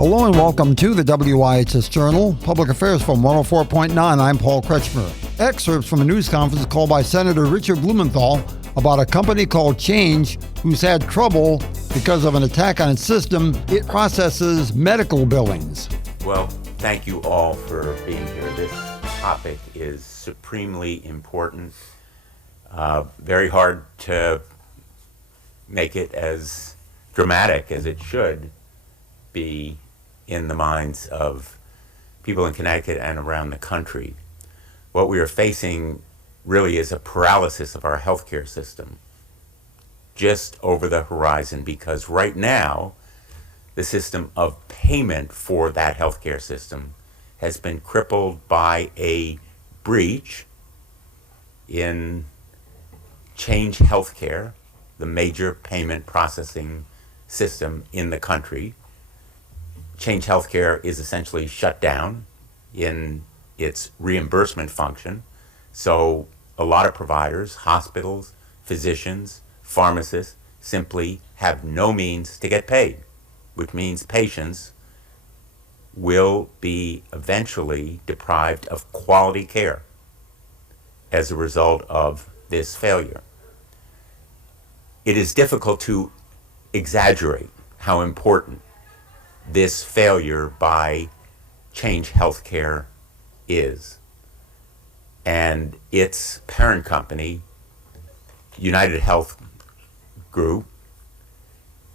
Hello and welcome to the WIHS Journal, Public Affairs from 104.9. I'm Paul Kretschmer. Excerpts from a news conference called by Senator Richard Blumenthal about a company called Change who's had trouble because of an attack on its system. It processes medical billings. Well, thank you all for being here. This topic is supremely important. Very hard to make it as dramatic as it should be in the minds of people in Connecticut and around the country. What we are facing really is a paralysis of our healthcare system just over the horizon, because right now the system of payment for that healthcare system has been crippled by a breach in Change Healthcare, the major payment processing system in the country. Change Healthcare is essentially shut down in its reimbursement function. So a lot of providers, hospitals, physicians, pharmacists simply have no means to get paid, which means patients will be eventually deprived of quality care as a result of this failure. It is difficult to exaggerate how important this failure by Change Healthcare is. And its parent company, United Health Group,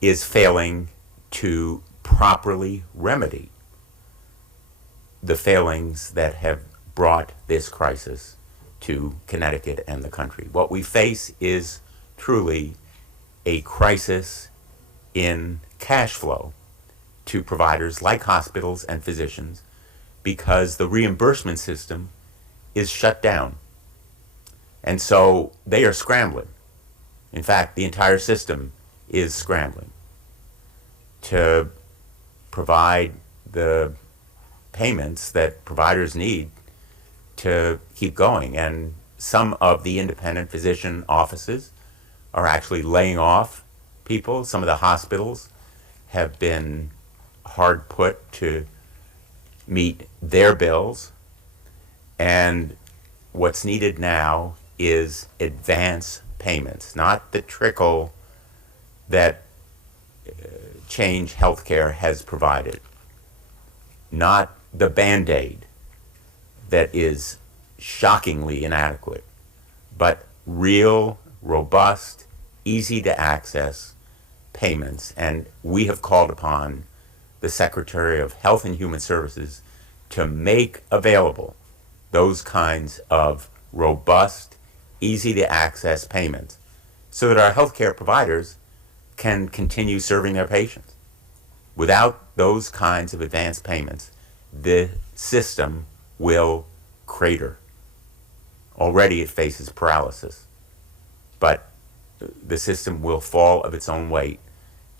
is failing to properly remedy the failings that have brought this crisis to Connecticut and the country. What we face is truly a crisis in cash flow to providers like hospitals and physicians, because the reimbursement system is shut down. And so they are scrambling. In fact, the entire system is scrambling to provide the payments that providers need to keep going. And some of the independent physician offices are actually laying off people. Some of the hospitals have been hard put to meet their bills. And what's needed now is advance payments, not the trickle that Change Healthcare has provided, not the Band-Aid that is shockingly inadequate, but real, robust, easy to access payments. And we have called upon the Secretary of Health and Human Services to make available those kinds of robust, easy to access payments so that our healthcare providers can continue serving their patients. Without those kinds of advance payments, the system will crater. Already it faces paralysis, but the system will fall of its own weight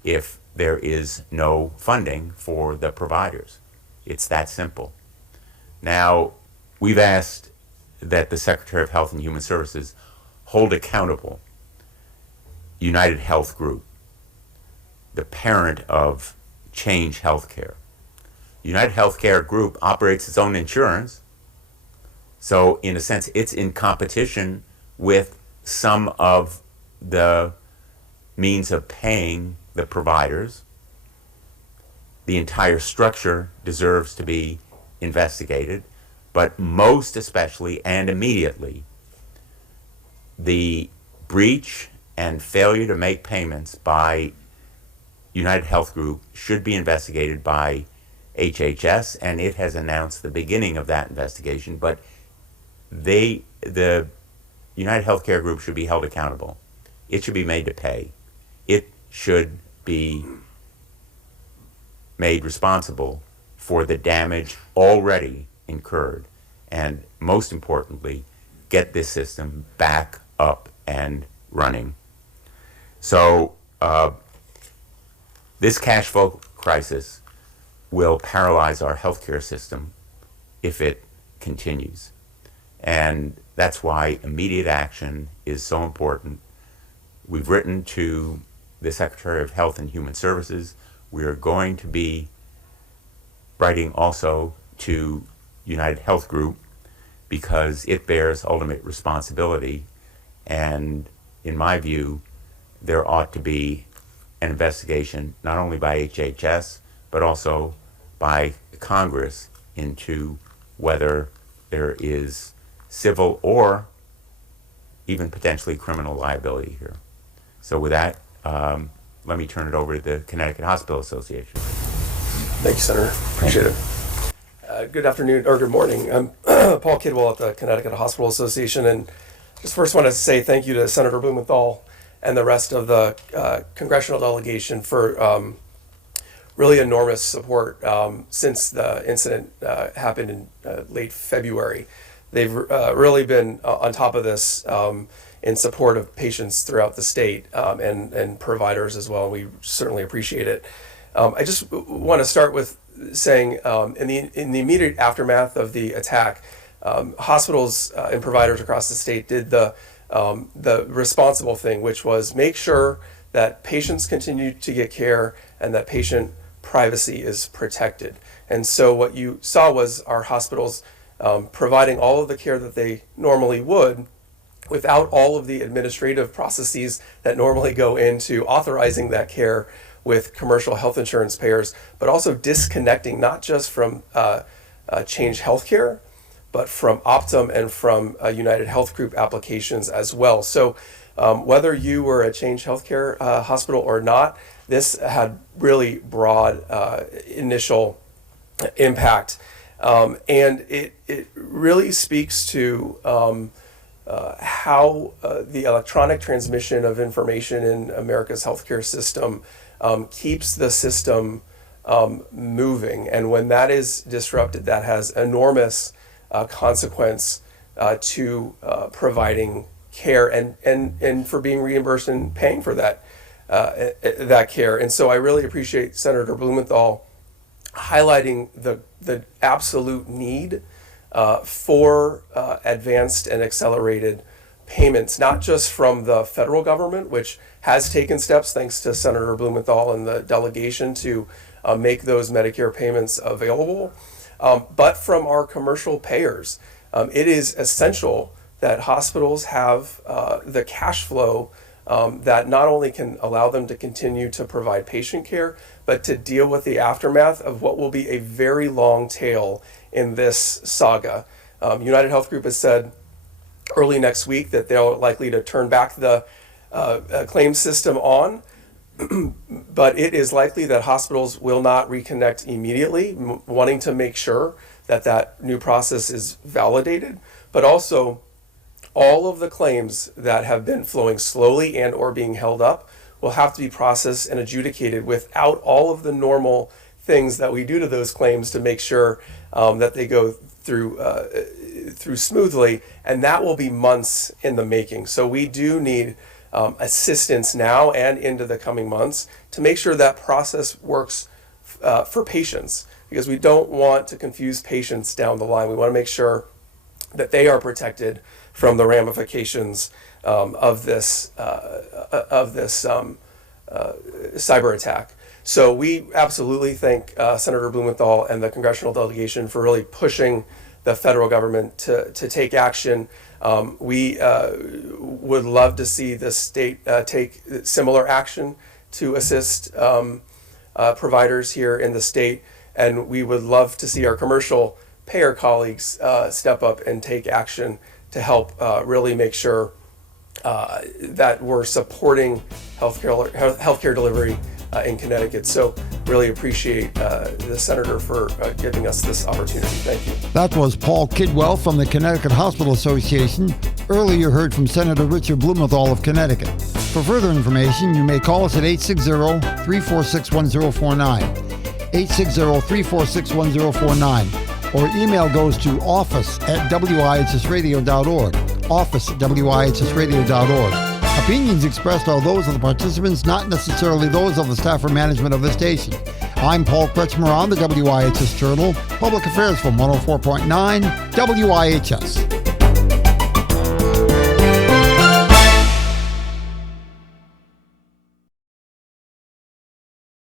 if there is no funding for the providers. It's that simple. Now, we've asked that the Secretary of Health and Human Services hold accountable United Health Group, the parent of Change Healthcare. United Healthcare Group operates its own insurance, so in a sense it's in competition with some of the means of paying the providers. The entire structure deserves to be investigated, but most especially and immediately, the breach and failure to make payments by United Health Group should be investigated by HHS, and it has announced the beginning of that investigation, but the United Healthcare Group should be held accountable. It should be made to pay. It should be made responsible for the damage already incurred, and most importantly, get this system back up and running. So this cash flow crisis will paralyze our healthcare system if it continues. And that's why immediate action is so important. We've written to the Secretary of Health and Human Services. We are going to be writing also to United Health Group because it bears ultimate responsibility. And in my view, there ought to be an investigation not only by HHS, but also by Congress into whether there is civil or even potentially criminal liability here. So with that, let me turn it over to the Connecticut Hospital Association. Thank you, Senator. Appreciate it. Good afternoon, or good morning. I'm Paul Kidwell at the Connecticut Hospital Association, and just first want to say thank you to Senator Blumenthal and the rest of the congressional delegation for really enormous support since the incident happened in late February. They've really been on top of this in support of patients throughout the state and providers as well. We certainly appreciate it. I just want to start with saying in the immediate aftermath of the attack, hospitals and providers across the state did the responsible thing, which was make sure that patients continue to get care and that patient privacy is protected. And so what you saw was our hospitals providing all of the care that they normally would without all of the administrative processes that normally go into authorizing that care with commercial health insurance payers, but also disconnecting not just from Change Healthcare, but from Optum and from United Health Group applications as well. So whether you were a Change Healthcare hospital or not, this had really broad initial impact. And it really speaks to how the electronic transmission of information in America's healthcare system keeps the system moving. And when that is disrupted, that has enormous consequence to providing care and for being reimbursed and paying for that care. And so I really appreciate Senator Blumenthal highlighting the absolute need for advanced and accelerated payments, not just from the federal government, which has taken steps thanks to Senator Blumenthal and the delegation to make those Medicare payments available, but from our commercial payers. It is essential that hospitals have the cash flow that not only can allow them to continue to provide patient care, but to deal with the aftermath of what will be a very long tail in this saga. United Health Group has said early next week that they're likely to turn back the claims system on, but it is likely that hospitals will not reconnect immediately, wanting to make sure that that new process is validated, but also all of the claims that have been flowing slowly and or being held up will have to be processed and adjudicated without all of the normal things that we do to those claims to make sure that they go through smoothly, and that will be months in the making. So we do need assistance now and into the coming months to make sure that process works for patients, because we don't want to confuse patients down the line. We want to make sure that they are protected from the ramifications of this cyber attack. So we absolutely thank Senator Blumenthal and the congressional delegation for really pushing the federal government to take action. We would love to see the state take similar action to assist providers here in the state, and we would love to see our commercial payer colleagues step up and take action to help really make sure that we're supporting healthcare delivery in Connecticut. So really appreciate the Senator for giving us this opportunity. Thank you. That was Paul Kidwell from the Connecticut Hospital Association. Earlier you heard from Senator Richard Blumenthal of Connecticut. For further information, you may call us at 860-346-1049, 860-346-1049, or email goes to office@wihsradio.org, office@wihsradio.org. Opinions expressed are those of the participants, not necessarily those of the staff or management of the station. I'm Paul Kretschmer on the WIHS Journal, Public Affairs from 104.9 WIHS.